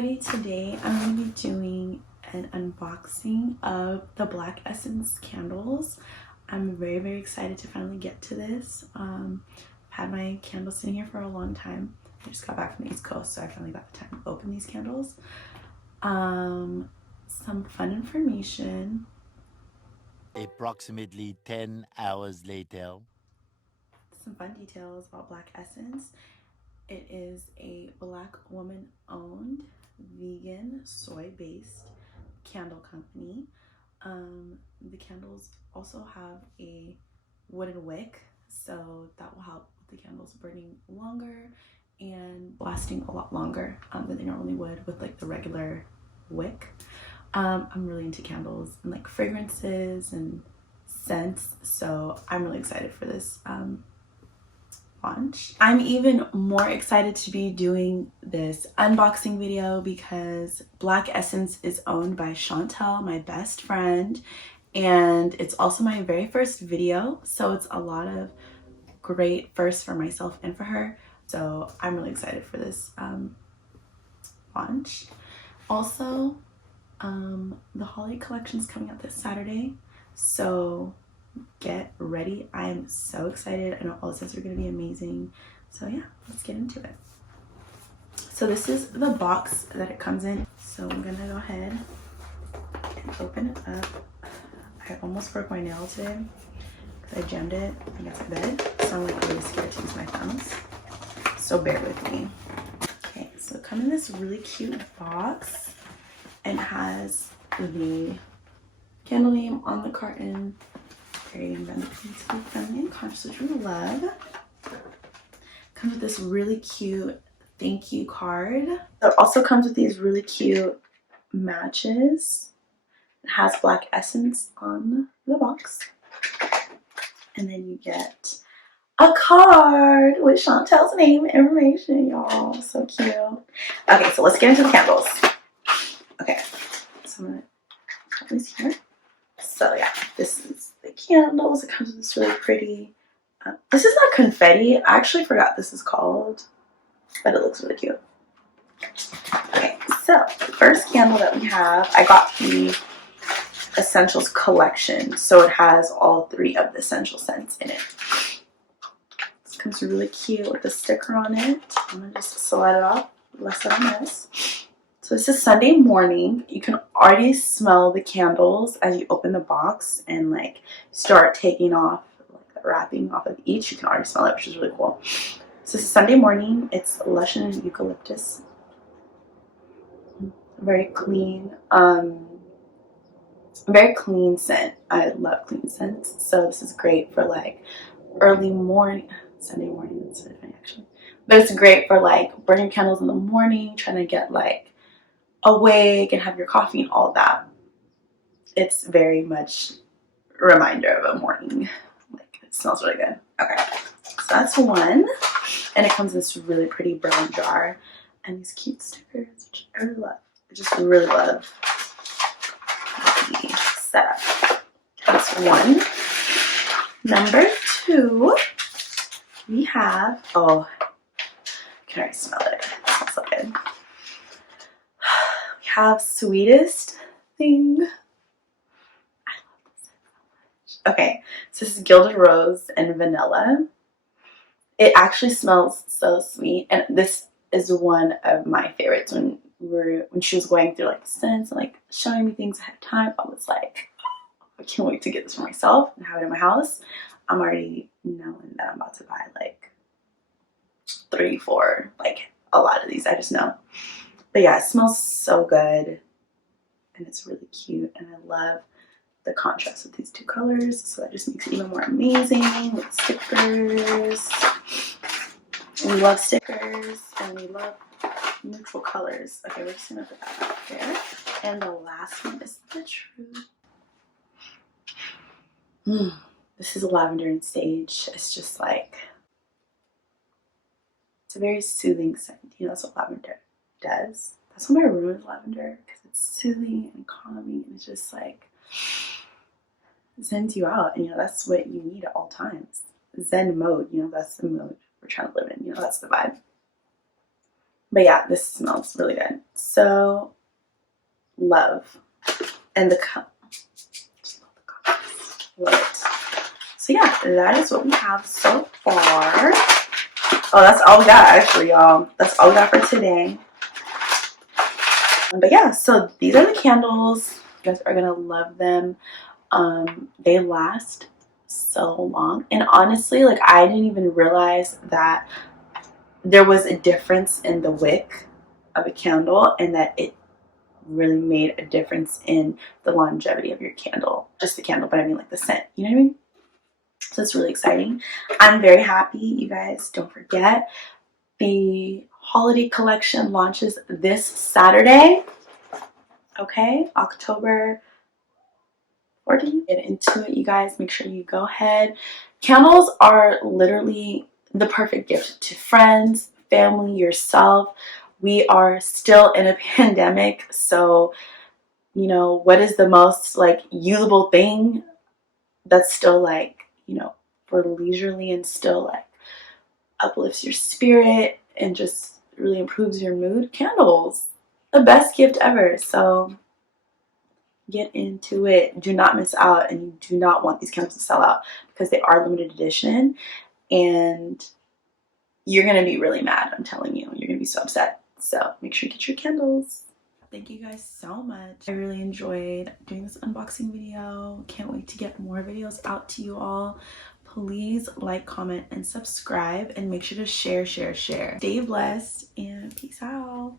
everybody. Today I'm going to be doing an unboxing of the BLKessence candles. I'm very excited to finally get to this. I've had my candles sitting here for a long time. I just got back from the East Coast, so I finally got the time to open these candles. Some fun information. Approximately 10 hours later. Some fun details about BLKessence. It is a Black woman owned, vegan, soy-based candle company. The candles also have a wooden wick, so that will help with the candles burning longer and lasting a lot longer than they normally would with like the regular wick. I'm really into candles and like fragrances and scents, so I'm really excited for this launch. I'm even more excited to be doing this unboxing video because BLKessence is owned by Chantel, my best friend, and it's also my very first video, so it's a lot of great firsts for myself and for her, so I'm really excited for this launch. Also, the holiday collection is coming out this Saturday, so get ready. I am so excited. I know all the scents are going to be amazing. So yeah, let's get into it. So this is the box that it comes in. So I'm going to go ahead and open it up. I almost broke my nail today because I jammed it against my bed. So I'm like really scared to use my thumbs. So bear with me. Okay, so it comes in this really cute box and it has the candle name on the carton. Very environmentally friendly and conscious, which we love. Comes with this really cute thank you card. It also comes with these really cute matches. It has BLKessence on the box. And then you get a card with Chantel's name and information, y'all. So cute. Okay, so let's get into the candles. Okay, so I'm gonna put these here. So yeah, this is the candles. It comes with this really pretty, this is not confetti. I actually forgot this is called, but it looks really cute. Okay, so the first candle that we have, I got the Essentials collection. So it has all 3 of the essential scents in it. This comes really cute with a sticker on it. I'm gonna just slide it off, less of a mess. So this is Sunday morning. You can already smell the candles as you open the box and like start taking off like the wrapping off of each. You can already smell it, which is really cool. So this is Sunday morning. It's lush and eucalyptus. Very clean scent. I love clean scents. So this is great for like early morning, Sunday morning. That's really funny actually. But it's great for like burning candles in the morning, trying to get like awake and have your coffee and all of that. It's very much a reminder of a morning. Like it smells really good. Okay, so that's one, and it comes in this really pretty brown jar and these cute stickers, which I really love. I just really love the setup. That's one. Number 2, we have, oh, I can already smell it. It smells so good. Have Sweetest Thing. I love this so much. Okay, so this is Gilded Rose and Vanilla. It actually smells so sweet, and this is one of my favorites. When she was going through like the scents and like showing me things ahead of time, I was like, I can't wait to get this for myself and have it in my house. I'm already knowing that I'm about to buy like 3, 4, like a lot of these. I just know. But yeah, it smells so good and it's really cute, and I love the contrast with these 2 colors, so that just makes it even more amazing with stickers. We love stickers and we love neutral colors. Okay, we're just gonna put that out there. And the last one is the truth. This is lavender and sage. It's just like, it's a very soothing scent. You know, that's what lavender does. That's why my room is lavender, because it's soothing and calming, and it's just like zens you out. And you know, that's what you need at all times. Zen mode, you know, that's the mode we're trying to live in. You know, that's the vibe. But yeah, this smells really good. So love. And the cup. Love it. So yeah, that is what we have so far. Oh, that's all we got actually, y'all. That's all we got for today. But yeah, so these are the candles. You guys are gonna love them. They last so long, and honestly, like, I didn't even realize that there was a difference in the wick of a candle, and that it really made a difference in the longevity of your candle. Just the candle, but I mean like the scent, you know what I mean? So it's really exciting. I'm very happy. You guys, don't forget, the holiday collection launches this Saturday. Okay, October 14th. Get into it, you guys. Make sure you go ahead. Candles are literally the perfect gift to friends, family, yourself. We are still in a pandemic, so you know, what is the most like usable thing that's still like, you know, for leisurely and still like uplifts your spirit and just really improves your mood? Candles. The best gift ever. So get into it. Do not miss out, and you do not want these candles to sell out because they are limited edition, and you're gonna be really mad. I'm telling you, you're gonna be so upset. So make sure you get your candles. Thank you guys so much. I really enjoyed doing this unboxing video. Can't wait to get more videos out to you all. Please like, comment, and subscribe, and make sure to share. Stay blessed, and peace out.